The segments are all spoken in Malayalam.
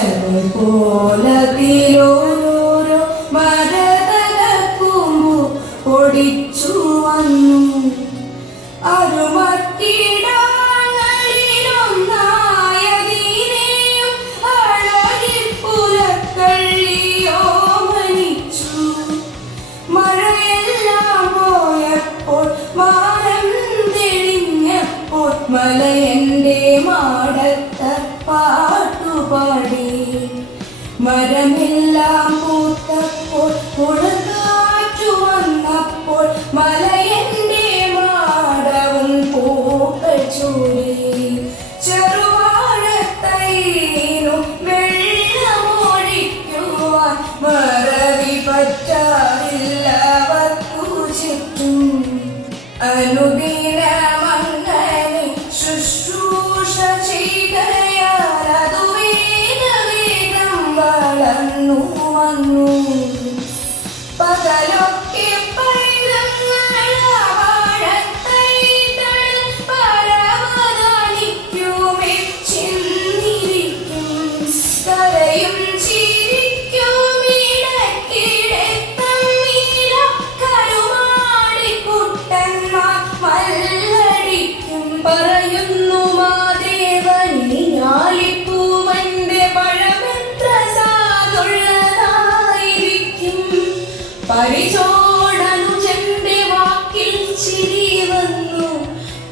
hacerlo, മരമെല്ലാം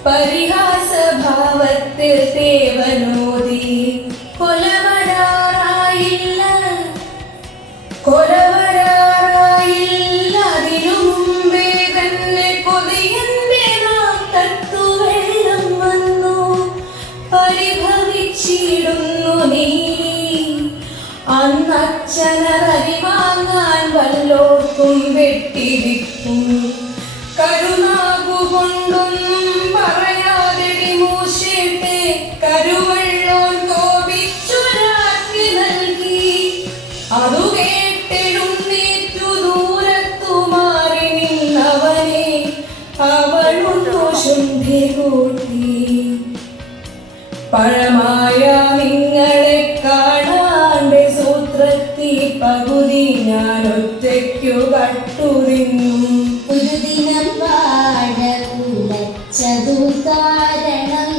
പരിഹാസഭാവത്തിൽ ദേവനോദി. കൊലവരാറായില്ല. കൊലവരാറായില്ല. അതിനു മുമ്പേ തന്നെ കൊതിയന്റെ നാട്ടത്തു വെള്ളം വന്നു. പരിഭവിച്ചിടുന്നു നീ. അന്നച്ഛനറി വാങ്ങാൻ വല്ലോർക്കും വെട്ടിരിക്കും കരുനാകുകൊണ്ടൊന്നും അവളൊന്നു ശുദ്ധി കൂട്ടി പഴമായ നിങ്ങളെ കാണാണ്ട് സൂത്രത്തി പകുതി ഞാൻ ഒറ്റയ്ക്കു കട്ടുതിന്നും ഒരു ദിനം വാഴ കാരണം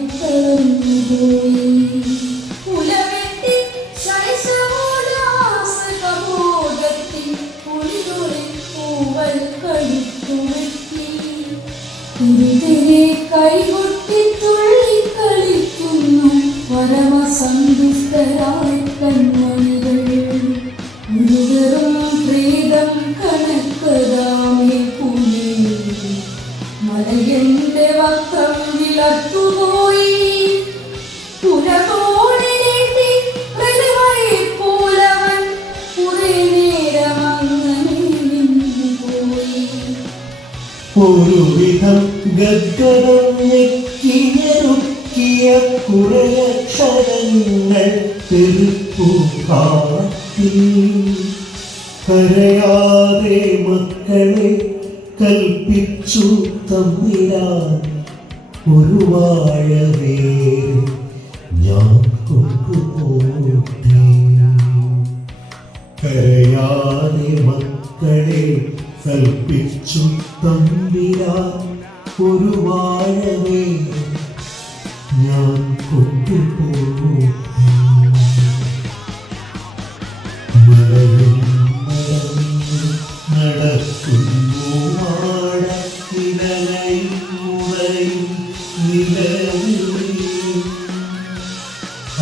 പരമസന്തുഷ്ടരായ കൺമണികൾ ഇരുവരും പ്രീതം കണക്കതാമേ പുലി മലയന്റെ അങ്ങനെ നിന്നുപോയി ഒരുവിധം ഗദ്ഗതം ഞെക്കിഞ്ഞെറുക്കിയ കുറയക്ഷരങ്ങൾ തെരുപ്പു കാട്ടി കരയാതെ മക്കളെ കൽപ്പിച്ചു തമ്മിലാൻ ഒരു വാഴവേ ഞാൻ കൊണ്ടുപോട്ടെ കരയാതെ മക്കളെ കൽപ്പിച്ചു തമ്പിരാൻ ഒരു വാഴവേ ഞാൻ കൊണ്ടുപോകും നടക്കുന്നു മാടക്കിടലയും മുളയും നിലവിളിയും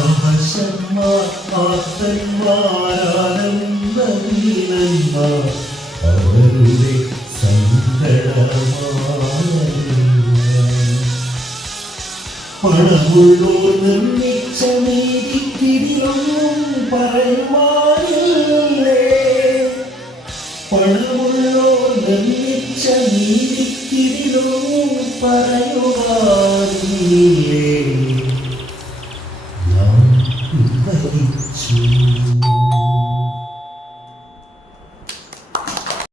അഹശന്മാർ ആത്തന്മാരാനന്ദീനന്മാർ അവരുടെ സങ്കടമായ പണമുള്ളോർ നിർമ്മിച്ച നീതിക്കിതിരൊന്നും പറയുവാനില്ലേ? പണമുള്ളോ നിർമ്മിച്ച നീതിക്ക് പറയുക